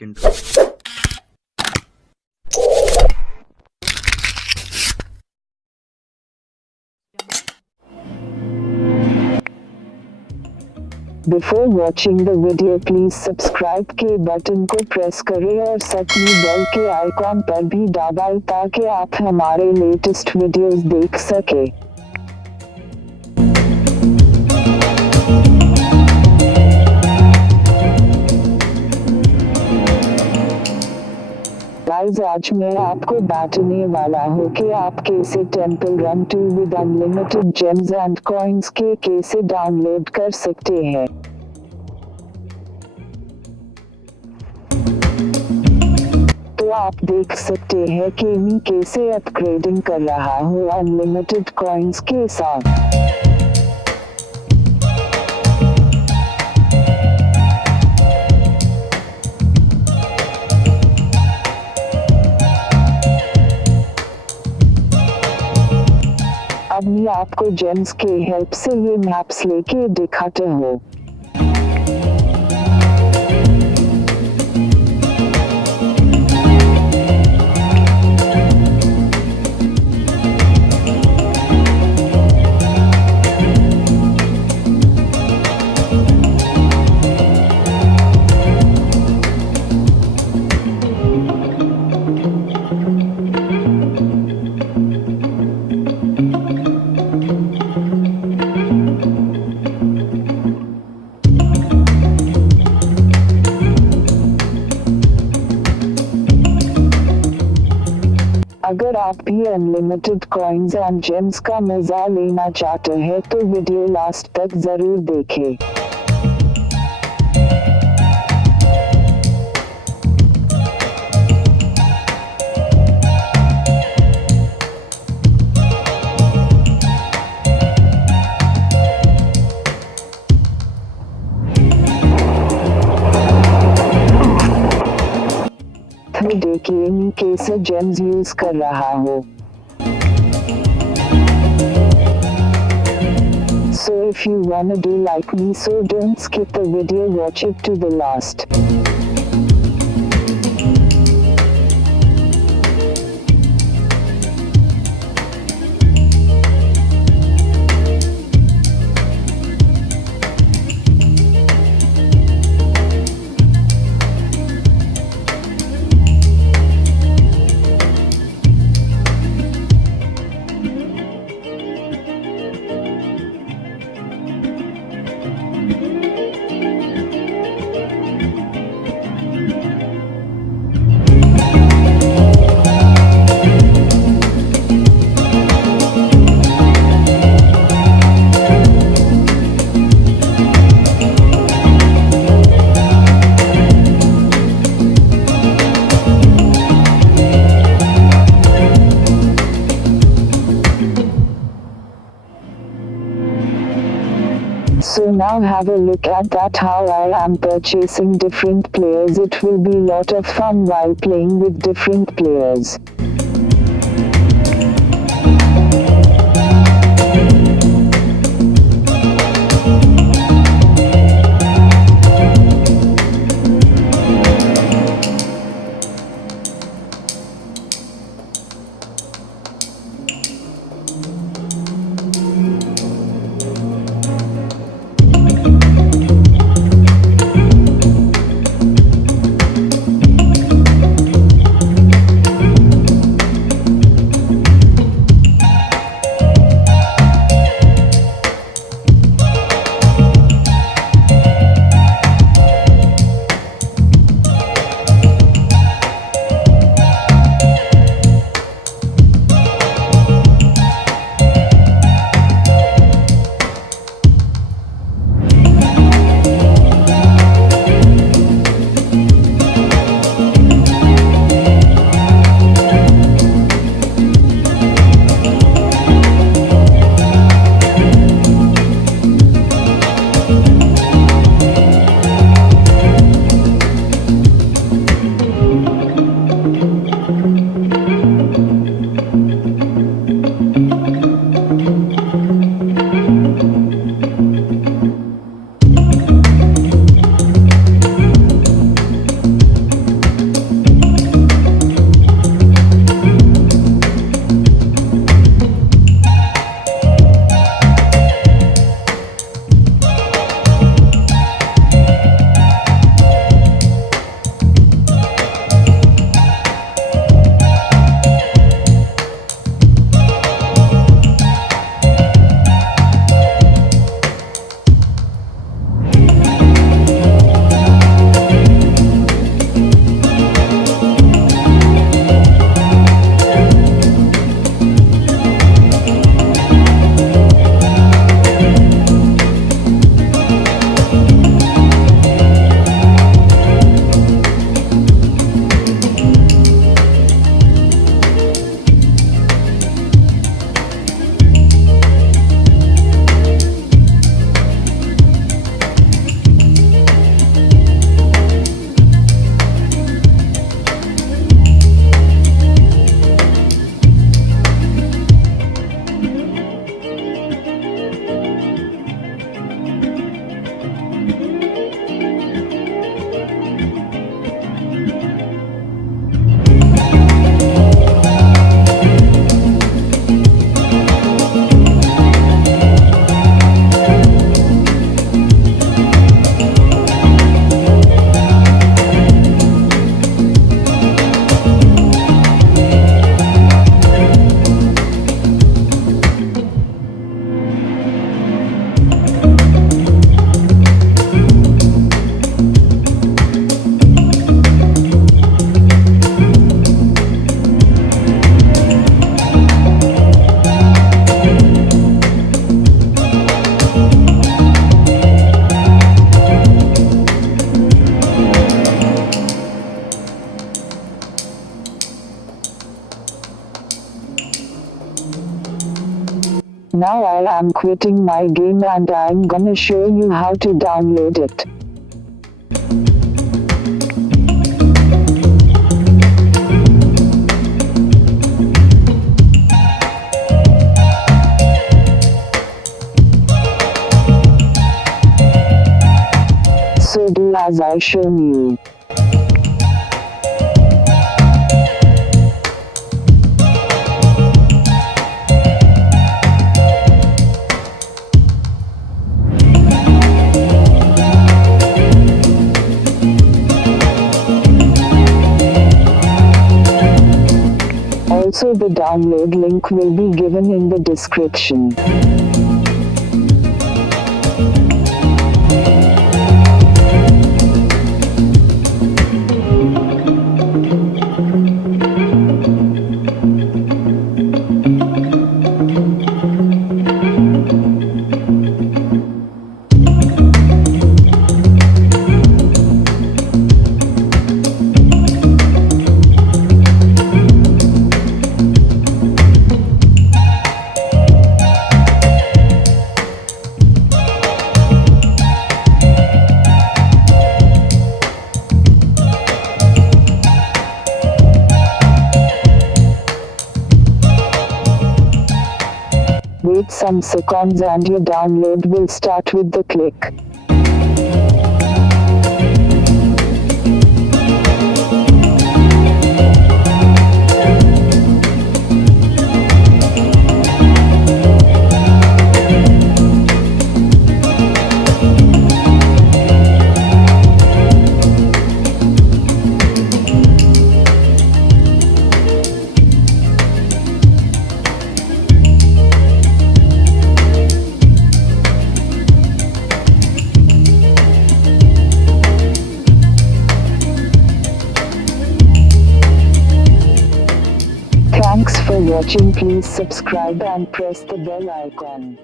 get into it. Before watching the video, please subscribe के बटन को प्रेस करें और साथ ही बेल के आइकॉन पर भी दबाएं ताकि आप हमारे लेटेस्ट वीडियोस देख सकें। गाइस, आज मैं आपको बताने वाला हूँ कि आप कैसे temple run 2 with unlimited James and coins के कैसे डाउनलोड कर सकते हैं। तो आप देख सकते हैं कि मैं कैसे अपग्रेडिंग कर रहा हूँ अनलिमिटेड कॉइन्स के साथ। अब मैं आपको जेम्स के हेल्प से ये मैप्स लेके दिखाता हूँ। अगर आप भी अनलिमिटेड कॉइन्स एंड जेम्स का मजा लेना चाहते हैं तो वीडियो लास्ट तक जरूर देखें। देखिए मैं कैसे जेम्स यूज कर रहा हूँ। So if you wanna do like me, so don't skip the video, watch it to the last. So now have a look at that how I am purchasing different players. It will be lot of fun while playing with different players. Now I am quitting my game and I'm gonna show you how to download it. So do as I shown you. Also, the download link will be given in the description. Wait some seconds and your download will start with the click. Thanks for watching. Please subscribe and press the bell icon.